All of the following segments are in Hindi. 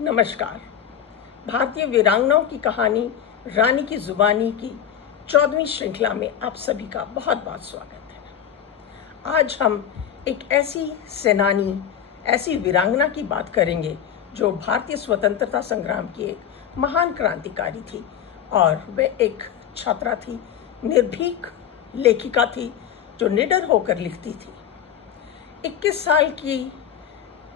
नमस्कार। भारतीय वीरांगनाओं की कहानी रानी की जुबानी की 14वीं श्रृंखला में आप सभी का बहुत बहुत स्वागत है। आज हम एक ऐसी सेनानी, ऐसी वीरांगना की बात करेंगे जो भारतीय स्वतंत्रता संग्राम की एक महान क्रांतिकारी थी और वह एक छात्रा थी, निर्भीक लेखिका थी जो निडर होकर लिखती थी। 21 साल की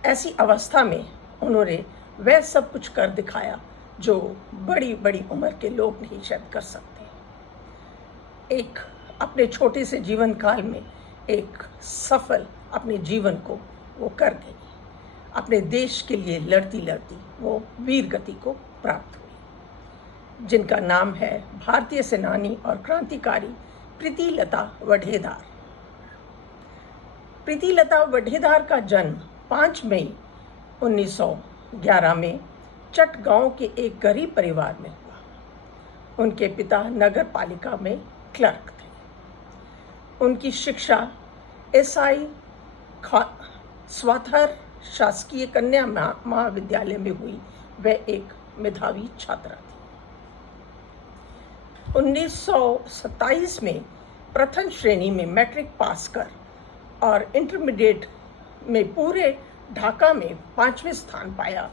ऐसी अवस्था में उन्होंने वह सब कुछ कर दिखाया जो बड़ी बड़ी उम्र के लोग नहीं शायद कर सकते। एक अपने छोटे से जीवन काल में एक सफल अपने जीवन को वो कर गई। अपने देश के लिए लड़ती लड़ती वो वीर गति को प्राप्त हुई, जिनका नाम है भारतीय सेनानी और क्रांतिकारी प्रीतिलता वढेदार। प्रीतिलता वढेदार का जन्म 5 मई 1911 में चट गांव के एक गरीब परिवार में हुआ। उनके पिता नगर पालिका में क्लर्क थे। उनकी शिक्षा एसआई स्वाथर शासकीय कन्या महाविद्यालय में हुई। वह एक मेधावी छात्रा थी। 1927 में प्रथम श्रेणी में मैट्रिक पास कर और इंटरमीडिएट में पूरे ढाका में 5वें स्थान पाया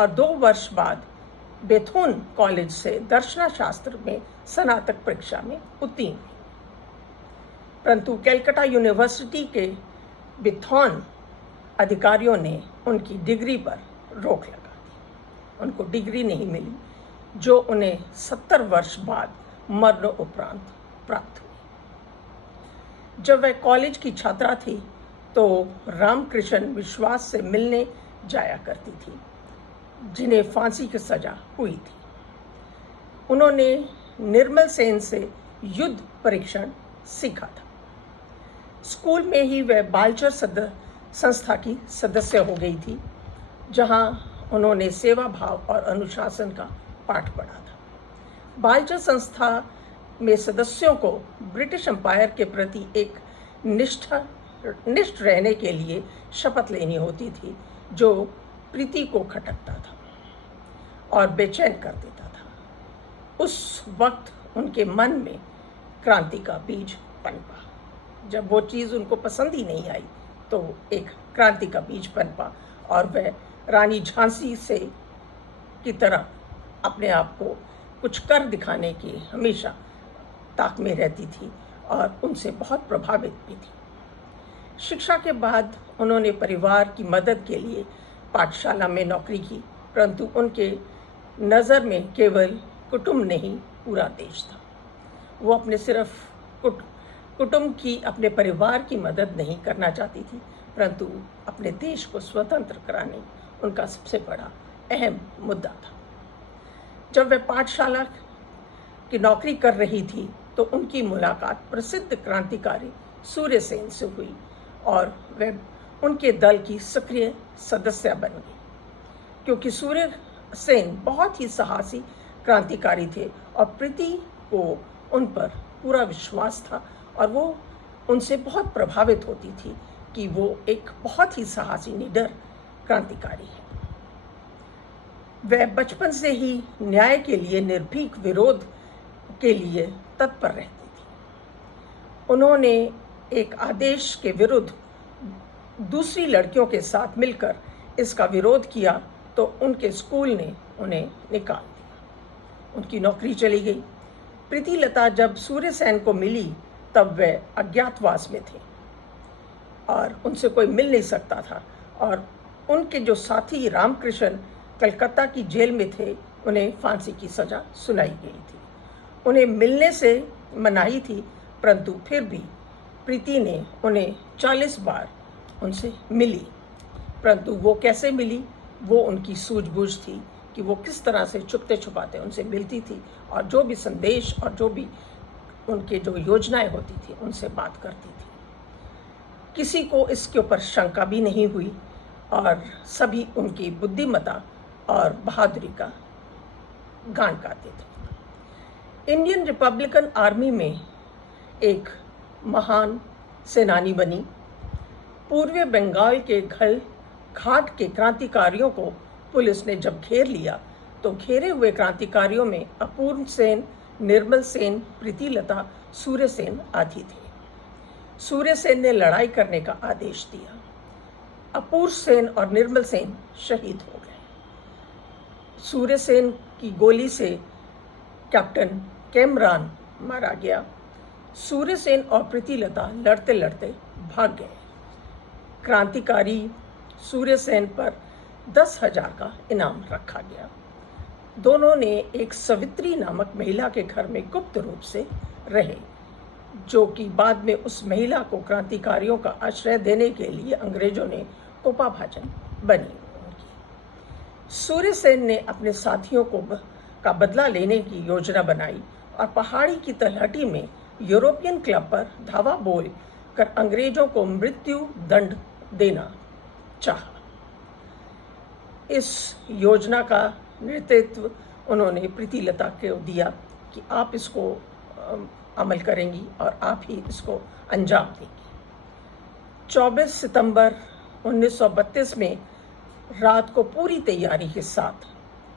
और 2 वर्ष बाद बेथुन कॉलेज से दर्शनशास्त्र में स्नातक परीक्षा में उत्तीर्ण हुई। परंतु कलकत्ता यूनिवर्सिटी के बेथुन अधिकारियों ने उनकी डिग्री पर रोक लगा दी। उनको डिग्री नहीं मिली, जो उन्हें 70 वर्ष बाद मरणोपरांत प्राप्त हुई। जब वह कॉलेज की छात्रा थी तो रामकृष्ण विश्वास से मिलने जाया करती थी, जिन्हें फांसी की सजा हुई थी। उन्होंने निर्मल सेन से युद्ध परीक्षण सीखा था। स्कूल में ही वह बालचर संस्था की सदस्य हो गई थी, जहां उन्होंने सेवा भाव और अनुशासन का पाठ पढ़ा था। बालचर संस्था में सदस्यों को ब्रिटिश एम्पायर के प्रति एक निष्ठ रहने के लिए शपथ लेनी होती थी, जो प्रीति को खटकता था और बेचैन कर देता था। उस वक्त उनके मन में क्रांति का बीज पनपा। जब वो चीज़ उनको पसंद ही नहीं आई तो एक क्रांति का बीज पनपा और वह रानी झांसी से की तरह अपने आप को कुछ कर दिखाने की हमेशा ताक में रहती थी और उनसे बहुत प्रभावित भी थी। शिक्षा के बाद उन्होंने परिवार की मदद के लिए पाठशाला में नौकरी की, परंतु उनके नज़र में केवल कुटुंब नहीं, पूरा देश था। वो अपने सिर्फ कुटुंब की, अपने परिवार की मदद नहीं करना चाहती थी, परंतु अपने देश को स्वतंत्र कराने उनका सबसे बड़ा अहम मुद्दा था। जब वह पाठशाला की नौकरी कर रही थी तो उनकी मुलाकात प्रसिद्ध क्रांतिकारी सूर्यसेन से हुई और वह उनके दल की सक्रिय सदस्य बन गई। क्योंकि सूर्यसेन बहुत ही साहसी क्रांतिकारी थे और प्रीति को उन पर पूरा विश्वास था और वो उनसे बहुत प्रभावित होती थी कि वो एक बहुत ही साहसी निडर क्रांतिकारी है। वह बचपन से ही न्याय के लिए, निर्भीक विरोध के लिए तत्पर रहती थी। उन्होंने एक आदेश के विरुद्ध दूसरी लड़कियों के साथ मिलकर इसका विरोध किया तो उनके स्कूल ने उन्हें निकाल दिया। उनकी नौकरी चली गई। प्रीतिलता जब सूर्यसेन को मिली तब वह अज्ञातवास में थे और उनसे कोई मिल नहीं सकता था और उनके जो साथी रामकृष्ण कलकत्ता की जेल में थे, उन्हें फांसी की सजा सुनाई गई थी। उन्हें मिलने से मनाही थी, परंतु फिर भी प्रीति ने उन्हें 40 बार उनसे मिली। परंतु वो कैसे मिली, वो उनकी सूझबूझ थी कि वो किस तरह से छुपते छुपाते उनसे मिलती थी और जो भी संदेश और जो भी उनके जो योजनाएं होती थी उनसे बात करती थी। किसी को इसके ऊपर शंका भी नहीं हुई और सभी उनकी बुद्धिमत्ता और बहादुरी का गान गाते थे। इंडियन रिपब्लिकन आर्मी में एक महान सेनानी बनी। पूर्वी बंगाल के घाट के क्रांतिकारियों को पुलिस ने जब घेर लिया तो घेरे हुए क्रांतिकारियों में अपूर्ण सेन, निर्मल सेन, प्रीतिलता, सूर्य सेन आदि थे। सूर्य सेन ने लड़ाई करने का आदेश दिया। अपूर्ण सेन और निर्मल सेन शहीद हो गए। सूर्य सेन की गोली से कैप्टन कैमरान मारा गया। सूर्य सेन और प्रीतिलता लड़ते लड़ते भाग गए। क्रांतिकारी सूर्य सेन पर 10,000 का इनाम रखा गया। दोनों ने एक सवित्री नामक महिला के घर में गुप्त रूप से रहे, जो कि बाद में उस महिला को क्रांतिकारियों का आश्रय देने के लिए अंग्रेजों ने कोपाभाजन बनी। सूर्य सेन ने अपने साथियों का बदला लेने की योजना बनाई और पहाड़ी की तलहटी में यूरोपियन क्लब पर धावा बोल कर अंग्रेजों को मृत्यु दंड देना चाहा। इस योजना का नेतृत्व उन्होंने प्रीतिलता को दिया कि आप इसको अमल करेंगी और आप ही इसको अंजाम देंगी। 24 सितंबर 1932 में रात को पूरी तैयारी के साथ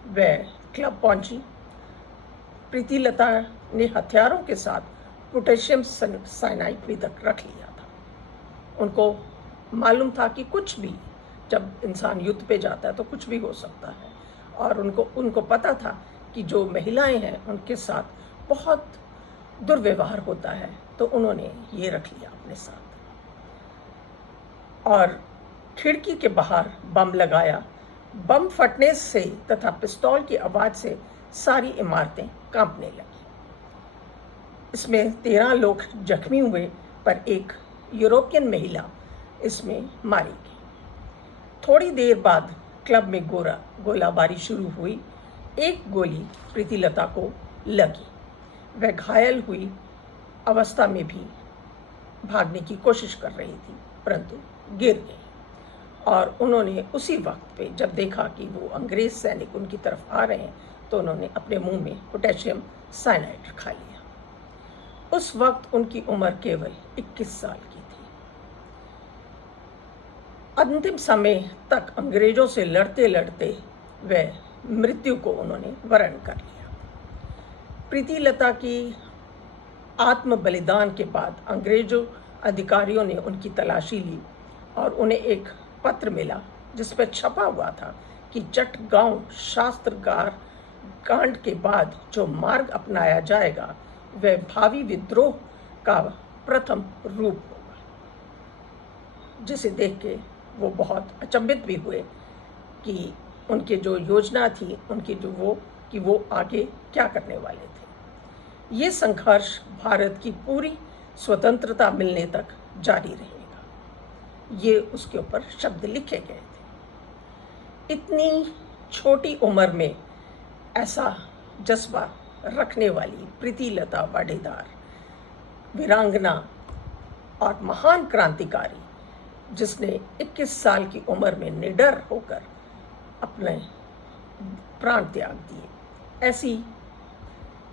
वह क्लब पहुंची। प्रीतिलता ने हथियारों के साथ पोटेशियम साइनाइड भी रख लिया था। उनको मालूम था कि कुछ भी, जब इंसान युद्ध पे जाता है तो कुछ भी हो सकता है, और उनको पता था कि जो महिलाएं हैं उनके साथ बहुत दुर्व्यवहार होता है, तो उन्होंने ये रख लिया अपने साथ और खिड़की के बाहर बम लगाया। बम फटने से तथा पिस्तौल की आवाज़ से सारी इमारतें कांपने लगी। इसमें 13 लोग जख्मी हुए, पर एक यूरोपियन महिला इसमें मारी गई। थोड़ी देर बाद क्लब में गोलाबारी शुरू हुई। एक गोली प्रीतिलता को लगी। वह घायल हुई अवस्था में भी भागने की कोशिश कर रही थी, परंतु गिर गई। और उन्होंने उसी वक्त पे जब देखा कि वो अंग्रेज सैनिक उनकी तरफ आ रहे हैं, तो उन्होंने अपने मुंह में पोटेशियम साइनाइड खा लिया। उस वक्त उनकी उम्र केवल 21 साल की थी। अंतिम समय तक अंग्रेजों से लड़ते लड़ते वह मृत्यु को उन्होंने वरण कर लिया। प्रीतिलता की आत्म बलिदान के बाद अंग्रेजों अधिकारियों ने उनकी तलाशी ली और उन्हें एक पत्र मिला जिस पर छपा हुआ था कि चटगांव शास्त्रगार कांड के बाद जो मार्ग अपनाया जाएगा वह भावी विद्रोह का प्रथम रूप होगा। जिसे देख के वो बहुत अचंभित भी हुए कि उनके जो योजना थी, उनकी कि वो आगे क्या करने वाले थे। ये संघर्ष भारत की पूरी स्वतंत्रता मिलने तक जारी रहेगा। ये उसके ऊपर शब्द लिखे गए थे। इतनी छोटी उम्र में ऐसा जज्बा रखने वाली प्रीतिलता वाडेदार, वीरांगना और महान क्रांतिकारी, जिसने 21 साल की उम्र में निडर होकर अपने प्राण त्याग दिए, ऐसी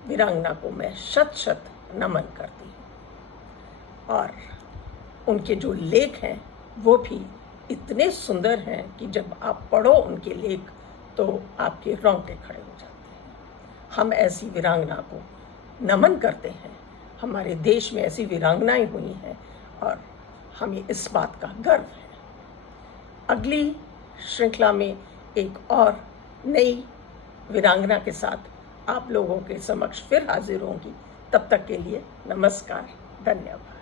वीरांगना को मैं शत शत नमन करती हूँ। और उनके जो लेख हैं वो भी इतने सुंदर हैं कि जब आप पढ़ो उनके लेख तो आपके रोंगटे खड़े हो जाते हैं। हम ऐसी वीरांगना को नमन करते हैं। हमारे देश में ऐसी वीरांगनाएं हुई हैं और हमें इस बात का गर्व है। अगली श्रृंखला में एक और नई वीरांगना के साथ आप लोगों के समक्ष फिर हाजिर होंगी। तब तक के लिए नमस्कार, धन्यवाद।